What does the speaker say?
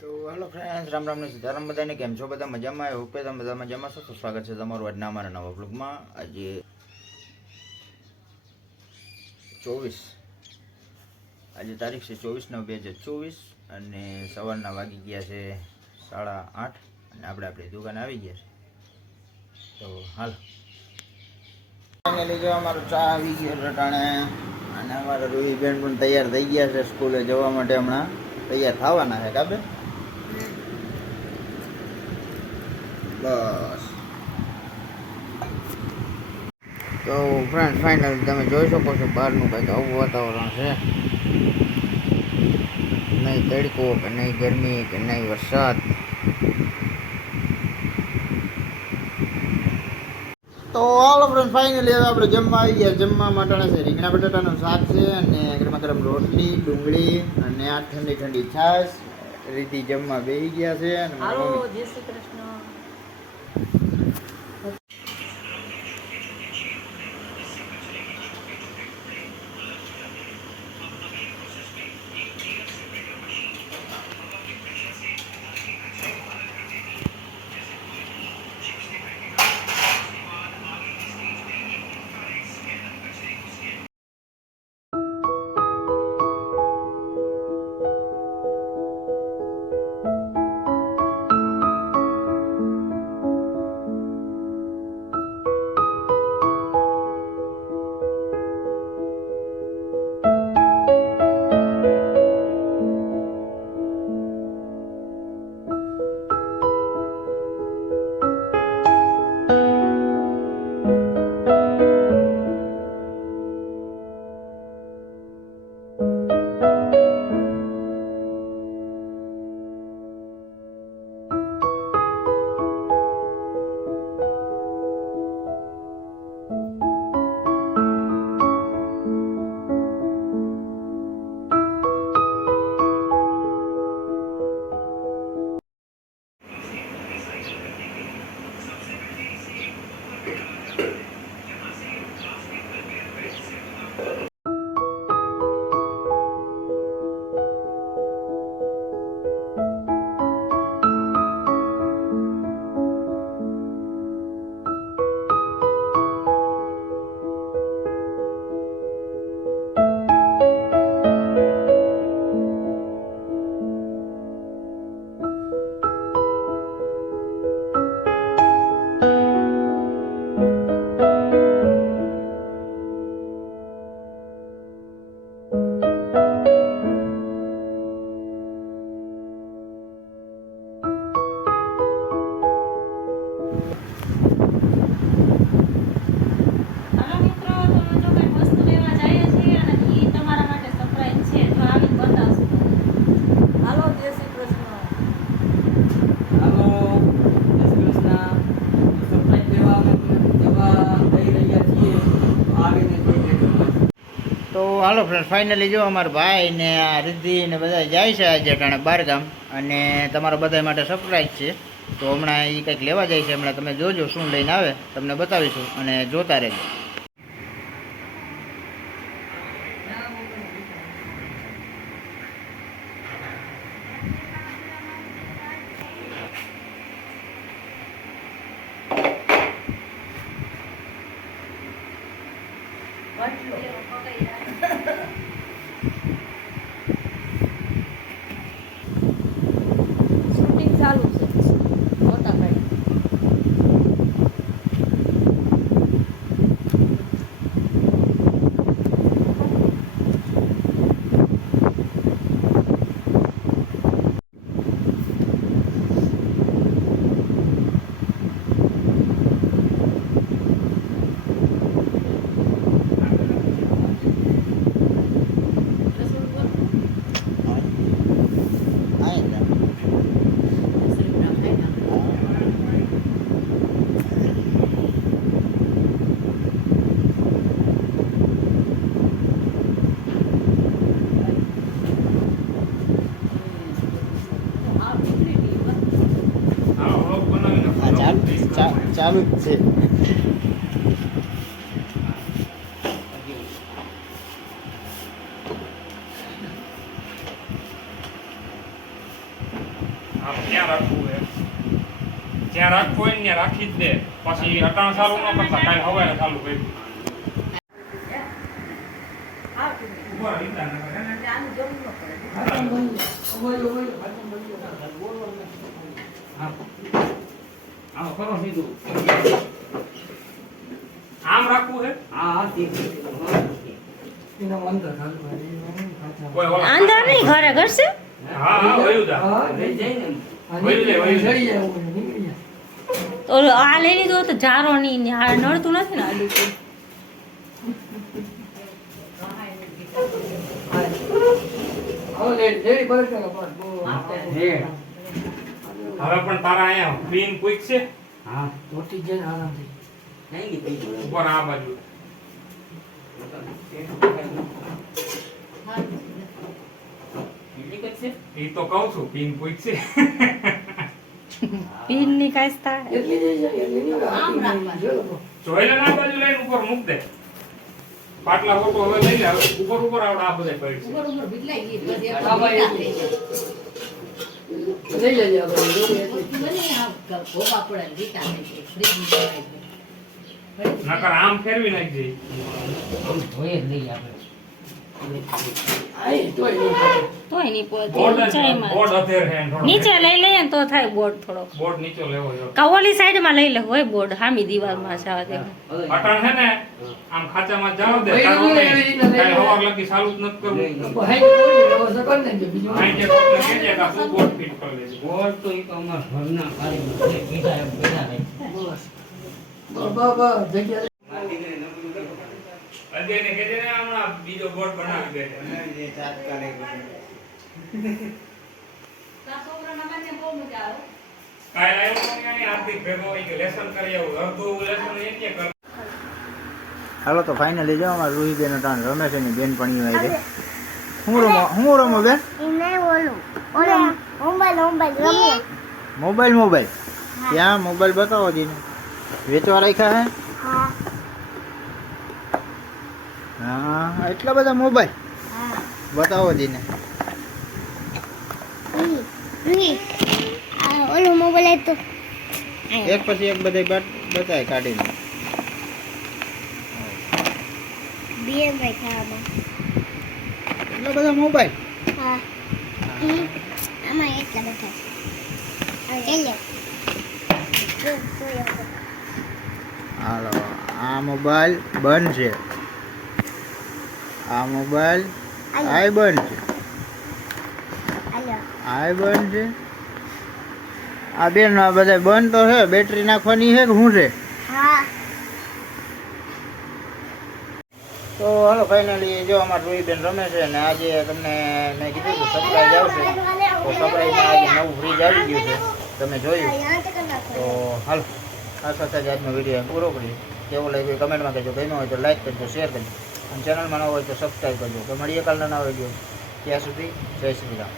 તો hello friends, Ram Ram ને સીતારામ બધાને. કેમ છો બધા? મજામાં? આઈ હોપ કે તમે બધા મજામાં છો. તો સ્વાગત છે તમારું આજના અમારા નવા બ્લોગમાં. આજે 24 આજે તારીખ છે 24/9/2024 અને સવારના વાગી ગયા છે 8:30 અને આપણે આપણી દુકાને આવી ગયા છે. તો હાલ ફાઇનલી જો અમારો ચા આવી ગયો રટાણે અને અમારા રૂહીબેન પણ તૈયાર થઈ ગયા છે સ્કૂલે જવા માટે. હમણાં તૈયાર થવાના છે કાબે. બસ તો ફ્રેન્ડ ફાઇનલ તમે જોઈ શકો છો બહારનું કંઈક આવું વાતાવરણ છે. નહીં તડકો કે નહીં ગરમી કે નહીં વરસાદ. તો હાલો ફ્રેન્ડ ફાઇનલી હવે આપણે જમવા આવી ગયા. જમવા માટે છે રીંગણા બટાટાનું શાક છે અને ગરમા ગરમ રોટલી ડુંગળી અને આ ઠંડી ઠંડી છાશ. રીતિ જમવા બેસી ગયા છે અને હાલો જય શ્રી કૃષ્ણ. તો હાલો ફ્રેન્ડ ફાઇનલી જો અમારા ભાઈ ને આ રિદ્ધિ ને બધા જાય છે આજે ટાણે બહારગામ અને તમારા બધા માટે સરપ્રાઈઝ છે. તો હમણાં એ કંઈક લેવા જાય છે. હમણાં તમે જોજો શું લઈને આવે તમને બતાવીશું અને જોતા રહેજો. શૂટિંગ ચાલુ છે મોટા ભાઈ. ચાલુ જ છે. ક્યાં રાખવું હે જ્યાં રાખવું હોય ને ત્યાં રાખી જ દે પછી અટાણ ચાલુ ન કરતા કાલે હવારે ચાલુ કર્યું ઉભા રહી જા નકર હે ને. આનું જરૂર ન પડે. આવો કરો સીધું. આમ રાખવું હે હા સીધું. કોઈ ઓલા આંધા નહીં ઘરે ઘરશે હા હા વયું જા લઈ જાય ને. વયું જાય તો આ લઈ લીધો તો જારો નહીં ને આ નડતું નથી ને આડું કોઈ. હે. હવે પણ તારા અહીંયા ક્લીન ક્વિક છે હા નહીં લીધી. ઉપર આ બાજુ કેટલી કચ્છ છે? એ તો કહું છું ક્લીન ક્વિક છે પીન ની કાંઈ થાય આમ રાખવાનું. જોઈ લે ને આ બાજુ લઈને ઉપર મૂક દે પાટલા ફોટો હવે લઈ લે હવે ઉપર ઉપર આવડે આ બધા પડ છે ઉપર ઉપર બદલાઈ ગઈ. બધી એક હા, ભાઈ. ભીટા થઈ જાય. વસ્તુ બની આ ભોગા પડે ને ભીટા થઈ જાય. ફ્રીજમાં ભરાઈ જાય. નકર આમ ફેરવી નાખજે આમ ધોઈ જ લઈએ આપણે. તોય નહીં પહોંચે બોર્ડ ઊંચાઈમાં. બોર્ડ અધેર હે થોડો નીચે લઈ લઈએ ને તો થાય બોર્ડ થોડોક બોર્ડ નીચે લેવો જો કવોલી સાઈડમાં લઈ લે હોય બોર્ડ હામી દીવાલમાં જવા દે અટણ હે ને આમ ખાચામાં જાવ દે ભાઈ, તારો ભાઈ, નહીં. ભાઈ, કાંઈ ભાઈ, હવાર લગી ચાલુ જ નથી કરવું નહીં. આઈ કે કોકને કહેજે કે આ શું બોર્ડ ફિટ કરી લેજે બોર્ડ તો ઈ તો અમારા ઘરના કારીગર છે. કીધા એમ કીધા નહીં. અજયને કહેજે ને હમણાં બીજો બોર્ડ બનાવી દે તારા છોકરાના મને બહુ મજા આવે. કાંઈ આવ્યો તો નહીં આર્થિક ભેગો હોય કે લેસન કરી આવું અડધું લેસન એ કે કર હાલો તો ફાઇનલી જો અમારા રૂહીબેન અટાણ રમે છે ને બેનપણીઓ આવી છે. હું રમો બેન મોબાઈલ ત્યાં મોબાઈલ બતાવો દીને વેચવા રાખ્યા હે હા એટલા બધા મોબાઈલ બતાવો દીને ઓલો મોબાઈલ તો એક પછી એક બધા બતાય કાઢીને બે ખાવામાં એટલા બધા મોબાઈલ હા આમાં એટલા બધા છે હાલો આ મોબાઈલ બંધ છે આ મોબાઈલ આ બંધ છે આ બંધ છે આ બેન આ બધા બંધ તો છે બેટરી નાખવાની છે કે શું છે હા તો હાલો ફાઇનલી જો અમારા રૂહીબેન રમે છે ને આજે તમને મેં કીધું કે સરપ્રાઈઝ આવશે તો સરપ્રાઈઝમાં આજે નવું ફ્રીજ આવી ગયું છે તમે જોયું તો હાલો આ સાથે જ આજનો વિડીયો પૂરો કરીએ કેવો લાગ્યો કમેન્ટમાં કહેજો ગમ્યો હોય તો લાઈક કરજો શેર કરજો અને ચેનલમાં ન હોય તો સબસ્ક્રાઈબ કરજો તો મળીએ કાલના નવા વિડીયો ત્યાં સુધી જય શ્રી રામ.